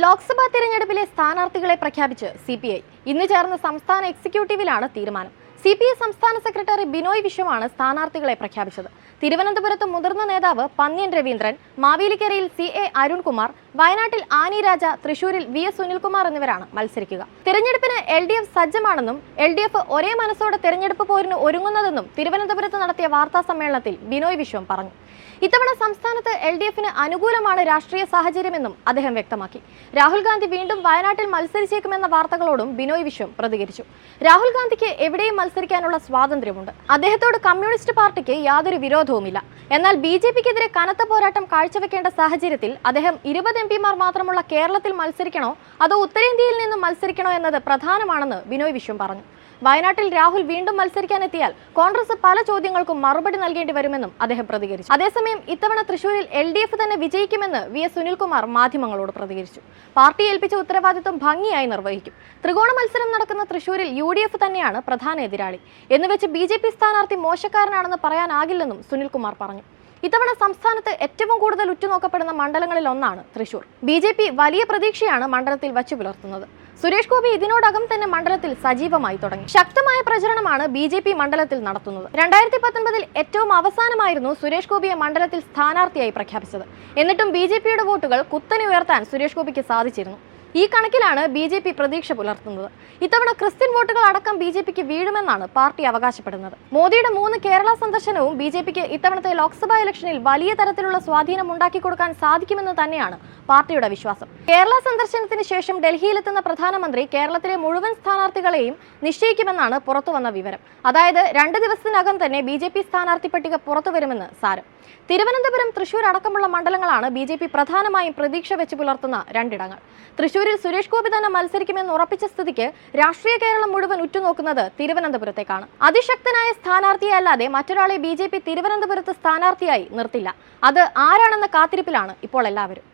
ലോക്സഭാ തിരഞ്ഞെടുപ്പിലെ സ്ഥാനാർത്ഥികളെ പ്രഖ്യാപിച്ച് സിപിഐ ഇന്ന് ചേർന്ന സംസ്ഥാന എക്സിക്യൂട്ടീവിലാണ് തീരുമാനം. സിപിഐ സംസ്ഥാന സെക്രട്ടറി ബിനോയ് വിശ്വമാണ് സ്ഥാനാർത്ഥികളെ പ്രഖ്യാപിച്ചത്. തിരുവനന്തപുരത്ത് മുതിർന്ന നേതാവ് പന്ന്യൻ രവീന്ദ്രൻ, മാവേലിക്കരയിൽ CA അരുൺകുമാർ, വയനാട്ടിൽ ആനി രാജ, തൃശൂരിൽ VS സുനിൽകുമാർ എന്നിവരാണ് മത്സരിക്കുക. തിരഞ്ഞെടുപ്പിന് LDF സജ്ജമാണെന്നും LDF ഒരേ മനസ്സോടെ തിരഞ്ഞെടുപ്പ് പോരിന് ഒരുങ്ങുന്നതെന്നും തിരുവനന്തപുരത്ത് നടത്തിയ വാർത്താ സമ്മേളനത്തിൽ ബിനോയ് വിശ്വം പറഞ്ഞു. ഇത്തവണ സംസ്ഥാനത്ത് LDFന് അനുകൂലമാണ് രാഷ്ട്രീയ സാഹചര്യമെന്നും അദ്ദേഹം വ്യക്തമാക്കി. രാഹുൽ ഗാന്ധി വീണ്ടും വയനാട്ടിൽ മത്സരിച്ചേക്കുമെന്ന വാർത്തകളോടും ബിനോയ് വിശ്വം പ്രതികരിച്ചു. രാഹുൽ ഗാന്ധിക്ക് എവിടെയും മത്സരിക്കാനുള്ള സ്വാതന്ത്ര്യമുണ്ട്. അദ്ദേഹത്തോട് കമ്മ്യൂണിസ്റ്റ് പാർട്ടിക്ക് യാതൊരു വിരോധവുമില്ല. എന്നാൽ BJPക്കെതിരെ കനത്ത പോരാട്ടം കാഴ്ചവെക്കേണ്ട സാഹചര്യത്തിൽ അദ്ദേഹം 20 MPമാർ മാത്രമുള്ള കേരളത്തിൽ മത്സരിക്കണോ അതോ ഉത്തരേന്ത്യയിൽ നിന്നും മത്സരിക്കണോ എന്നത് പ്രധാനമാണെന്ന് ബിനോയ് വിശ്വം പറഞ്ഞു. വയനാട്ടിൽ രാഹുൽ വീണ്ടും മത്സരിക്കാനെത്തിയാൽ കോൺഗ്രസ് പല ചോദ്യങ്ങൾക്കും മറുപടി നൽകേണ്ടി വരുമെന്നും അദ്ദേഹം പ്രതികരിച്ചു. അതേസമയം ഇത്തവണ തൃശൂരിൽ LDF തന്നെ വിജയിക്കുമെന്ന് VS സുനിൽകുമാർ മാധ്യമങ്ങളോട് പ്രതികരിച്ചു. പാർട്ടി ഏൽപ്പിച്ച ഉത്തരവാദിത്വം ഭംഗിയായി നിർവഹിക്കും. ത്രികോണ മത്സരം നടക്കുന്ന തൃശൂരിൽ UDF തന്നെയാണ് പ്രധാന എതിരാളി. എന്നുവെച്ച് BJP സ്ഥാനാർത്ഥി മോശക്കാരനാണെന്ന് പറയാനാകില്ലെന്നും സുനിൽകുമാർ പറഞ്ഞു. ഇത്തവണ സംസ്ഥാനത്ത് ഏറ്റവും കൂടുതൽ ഉറ്റുനോക്കപ്പെടുന്ന മണ്ഡലങ്ങളിൽ ഒന്നാണ് തൃശൂർ. BJP വലിയ പ്രതീക്ഷയാണ് മണ്ഡലത്തിൽ വച്ചു പുലർത്തുന്നത്. സുരേഷ് ഗോപി ഇതിനോടകം തന്നെ മണ്ഡലത്തിൽ സജീവമായി തുടങ്ങി. ശക്തമായ പ്രചരണമാണ് BJP മണ്ഡലത്തിൽ നടത്തുന്നത്. 2019 ഏറ്റവും അവസാനമായിരുന്നു സുരേഷ് ഗോപിയെ മണ്ഡലത്തിൽ സ്ഥാനാർത്ഥിയായി പ്രഖ്യാപിച്ചത്. എന്നിട്ടും BJPയുടെ വോട്ടുകൾ കുത്തനെ ഉയർത്താൻ സുരേഷ് ഗോപിക്ക് സാധിച്ചിരുന്നു. ഈ കണക്കിലാണ് BJP പ്രതീക്ഷ പുലർത്തുന്നത്. ഇത്തവണ ക്രിസ്ത്യൻ വോട്ടുകൾ അടക്കം BJPക്ക് വീഴുമെന്നാണ് പാർട്ടി അവകാശപ്പെടുന്നത്. മോദിയുടെ 3 കേരള സന്ദർശനവും BJPക്ക് ഇത്തവണത്തെ ലോക്സഭാ ഇലക്ഷനിൽ വലിയ തരത്തിലുള്ള സ്വാധീനം ഉണ്ടാക്കി കൊടുക്കാൻ സാധിക്കുമെന്ന് തന്നെയാണ് പാർട്ടിയുടെ വിശ്വാസം. കേരള സന്ദർശനത്തിന് ശേഷം ഡൽഹിയിലെത്തുന്ന പ്രധാനമന്ത്രി കേരളത്തിലെ മുഴുവൻ സ്ഥാനാർത്ഥികളെയും നിശ്ചയിക്കുമെന്നാണ് പുറത്തുവന്ന വിവരം. അതായത് 2 ദിവസത്തിനകം തന്നെ BJP സ്ഥാനാർത്ഥി പട്ടിക പുറത്തുവരുമെന്ന് സാരം. തിരുവനന്തപുരം, തൃശൂർ അടക്കമുള്ള മണ്ഡലങ്ങളാണ് BJP പ്രധാനമായും പ്രതീക്ഷ വെച്ച് പുലർത്തുന്ന രണ്ടിടങ്ങൾ. തൃശൂരിൽ സുരേഷ് ഗോപി തന്നെ മത്സരിക്കുമെന്ന് ഉറപ്പിച്ച സ്ഥിതിക്ക് രാഷ്ട്രീയ കേരളം മുഴുവൻ ഉറ്റുനോക്കുന്നത് തിരുവനന്തപുരത്തേക്കാണ്. അതിശക്തനായ സ്ഥാനാർത്ഥിയെ അല്ലാതെ മറ്റൊരാളെ BJP തിരുവനന്തപുരത്ത് സ്ഥാനാർത്ഥിയായി നിർത്തില്ല. അത് ആരാണെന്ന കാത്തിരിപ്പിലാണ് ഇപ്പോൾ എല്ലാവരും.